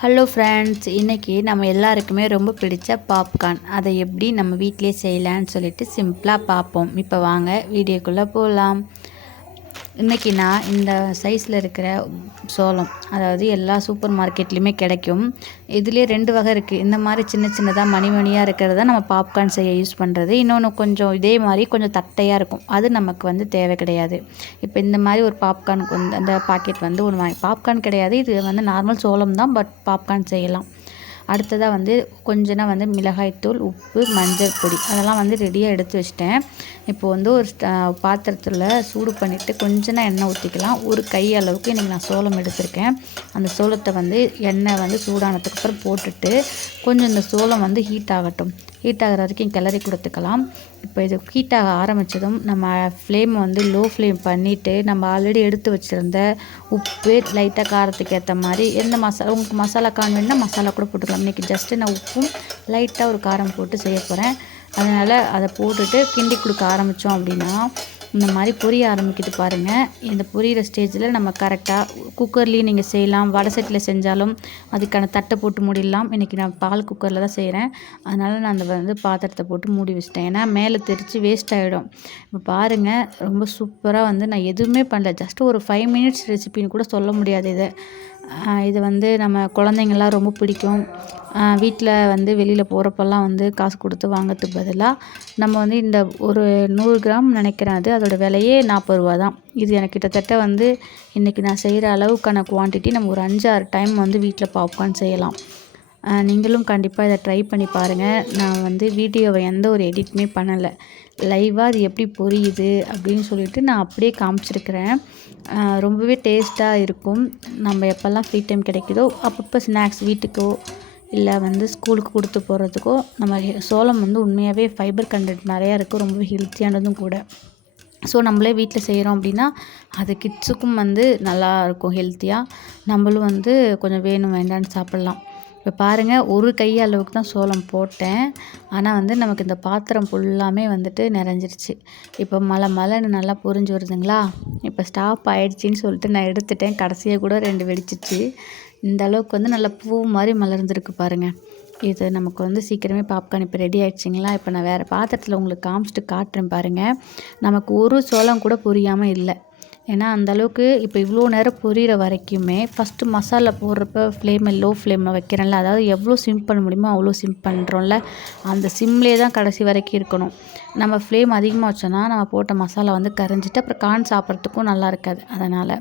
Hello friends, இன்றைக்கி நம்ம எல்லாருக்குமே ரொம்ப பிடிச்ச பாப்கார்ன் அதை எப்படி நம்ம வீட்டிலே செய்யலான்னு சொல்லிட்டு சிம்பிளாக பார்ப்போம். இப்போ வாங்க வீடியோக்குள்ளே போகலாம். இன்றைக்கி நான் இந்த சைஸில் இருக்கிற சோளம், அதாவது எல்லா சூப்பர் மார்க்கெட்லேயுமே கிடைக்கும். இதுலேயே 2 வகை இருக்குது. இந்த மாதிரி சின்ன சின்னதாக மணியாக இருக்கிறத நம்ம பாப்கார்ன் செய்ய யூஸ் பண்ணுறது. இன்னொன்று கொஞ்சம் இதே மாதிரி கொஞ்சம் தட்டையாக இருக்கும், அது நமக்கு தேவை கிடையாது. இப்போ இந்த மாதிரி ஒரு பாப்கார்னுக்கு அந்த பாக்கெட் ஒன்று வாங்கி, பாப்கார்ன் கிடையாது, இது நார்மல் சோளம் தான், பட் பாப்கார்ன் செய்யலாம். அடுத்ததாக கொஞ்சம் மிளகாய்த்தூள், உப்பு, மஞ்சள் பொடி அதெல்லாம் ரெடியாக எடுத்து வச்சிட்டேன். இப்போ ஒரு பாத்திரத்தில் சூடு பண்ணிவிட்டு கொஞ்சம் எண்ணெய் ஊற்றிக்கலாம். ஒரு கை அளவுக்கு இன்றைக்கி நான் சோளம் எடுத்திருக்கேன். அந்த சோளத்தை எண்ணெய் சூடானதுக்கப்புறம் போட்டுட்டு கொஞ்சம் இந்த சோளம் ஹீட் ஆகட்டும். ஹீட் ஆகிற வரைக்கும் கிளறி கொடுத்துக்கலாம். இப்போ இது ஹீட் ஆக ஆரம்பித்ததும் நம்ம ஃப்ளேம் லோ ஃப்ளேம் பண்ணிவிட்டு நம்ம ஆல்ரெடி எடுத்து வச்சுருந்த உப்பு, லைட்டாக காரத்துக்கு ஏற்ற மாதிரி எந்த மசாலா உங்களுக்கு மசாலா காரம் வேணுன்னா மசாலா கூட போட்டுக்கலாம். இன்றைக்கி ஜஸ்ட்டு நான் உப்பும் லைட்டாக ஒரு காரம் போட்டு செய்ய போகிறேன். அதனால் அதை போட்டுட்டு கிண்டி கொடுக்க ஆரம்பித்தோம் அப்படின்னா இந்த மாதிரி பொரிய ஆரம்பிக்குது பாருங்கள். இந்த பொரியிற ஸ்டேஜில் நம்ம கரெக்டாக குக்கர்லேயும் நீங்கள் செய்யலாம், வடை சட்டியில் செஞ்சாலும் அதுக்கான தட்டை போட்டு மூடிடலாம். இன்றைக்கி நான் பால் குக்கரில் தான் செய்கிறேன், அதனால் நான் அந்த பாத்திரத்தை போட்டு மூடி வச்சிட்டேன். ஏன்னா மேலே தெரித்து வேஸ்ட் ஆகிடும். இப்போ பாருங்கள், ரொம்ப சூப்பராக நான் எதுவுமே பண்ணல, ஜஸ்ட்டு ஒரு 5 மினிட்ஸ் ரெசிபின்னு கூட சொல்ல முடியாது. இது நம்ம குழந்தைங்கள்லாம் ரொம்ப பிடிக்கும். வீட்டில் வெளியில் போகிறப்பெல்லாம் காசு கொடுத்து வாங்கிறதுக்கு பதிலாக நம்ம இந்த ஒரு 100 கிராம் நினைக்கிறேன், அதோடய விலையே 40 ரூபா தான். இது எனக்கு கிட்டத்தட்ட இன்றைக்கி நான் செய்கிற அளவுக்கான குவான்டிட்டி நம்ம ஒரு 5-6 டைம் வீட்டில் பாப்கார்ன் செய்யலாம். நீங்களும் கண்டிப்பாக இதை ட்ரை பண்ணி பாருங்கள். நான் வீடியோவை எந்த ஒரு எடிட்டுமே பண்ணலை, லைவாக அது எப்படி பொரியுது அப்படின்னு சொல்லிட்டு நான் அப்படியே காமிச்சிருக்கிறேன். ரொம்பவே டேஸ்ட்டாக இருக்கும். நம்ம எப்போல்லாம் ஃப்ரீ டைம் கிடைக்குதோ அப்பப்போ ஸ்நாக்ஸ் வீட்டுக்கோ இல்லை ஸ்கூலுக்கு கொடுத்து போகிறதுக்கோ நம்ம சோளம் உண்மையாகவே ஃபைபர் கண்டென்ட் நிறையா இருக்குது, ரொம்பவே ஹெல்த்தியானதும் கூட. ஸோ நம்மளே வீட்டில் செய்கிறோம் அப்படின்னா அது கிட்ஸுக்கும் நல்லா இருக்கும், ஹெல்த்தியாக. நம்மளும் கொஞ்சம் வேணும் வேண்டான்னு சாப்பிட்லாம். இப்போ பாருங்கள், ஒரு கை அளவுக்கு தான் சோளம் போட்டேன், ஆனால் நமக்கு இந்த பாத்திரம் ஃபுல்லாமே நிறைஞ்சிருச்சு. இப்போ மலைன்னு நல்லா பொரிஞ்சு வருதுங்களா. இப்போ ஸ்டாப் ஆகிடுச்சின்னு சொல்லிட்டு நான் எடுத்துட்டேன். கடைசியாக கூட 2 வெடிச்சிச்சு. இந்த அளவுக்கு நல்லா பூ மாதிரி மலர்ந்துருக்கு பாருங்கள். இது நமக்கு சீக்கிரமே பாப்கார்ன் இப்போ ரெடி ஆகிடுச்சிங்களா. இப்போ நான் வேறு பாத்திரத்தில் உங்களுக்கு காமிச்சிட்டு காட்டுறேன் பாருங்கள். நமக்கு ஒரு சோளம் கூட பொரியாமல் இல்லை. ஏன்னா அந்தளவுக்கு இப்போ இவ்வளோ நேரம் பொரியிற வரைக்குமே ஃபஸ்ட்டு மசாலா போடுறப்ப லோ ஃப்ளேமில் வைக்கிறேன்ல, அதாவது எவ்வளோ சிம் பண்ண முடியுமோ அவ்வளோ சிம் பண்ணுறோம்ல, அந்த சிம்லேயே தான் கடைசி வரைக்கும் இருக்கணும். நம்ம ஃப்ளேம் அதிகமாக வச்சோன்னா நம்ம போட்ட மசாலா கரைஞ்சிட்டு அப்புறம் கார்ன் சாப்பிட்றதுக்கும் நல்லா இருக்காது. அதனால்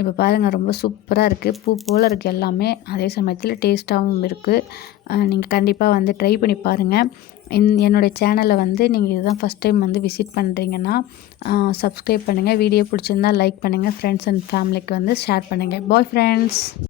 இப்போ பாருங்கள், ரொம்ப சூப்பராக இருக்குது, பூ போல் இருக்குது எல்லாமே, அதே சமயத்தில் டேஸ்ட்டாகவும் இருக்குது. நீங்கள் கண்டிப்பாக ட்ரை பண்ணி பாருங்கள். என்னுடைய சேனலை நீங்கள் இதுதான் ஃபஸ்ட் டைம் விசிட் பண்ணுறீங்கன்னா சப்ஸ்கிரைப் பண்ணுங்கள். வீடியோ பிடிச்சிருந்தால் லைக் பண்ணுங்கள். ஃப்ரெண்ட்ஸ் அண்ட் ஃபேமிலிக்கு ஷேர் பண்ணுங்கள். Bye friends.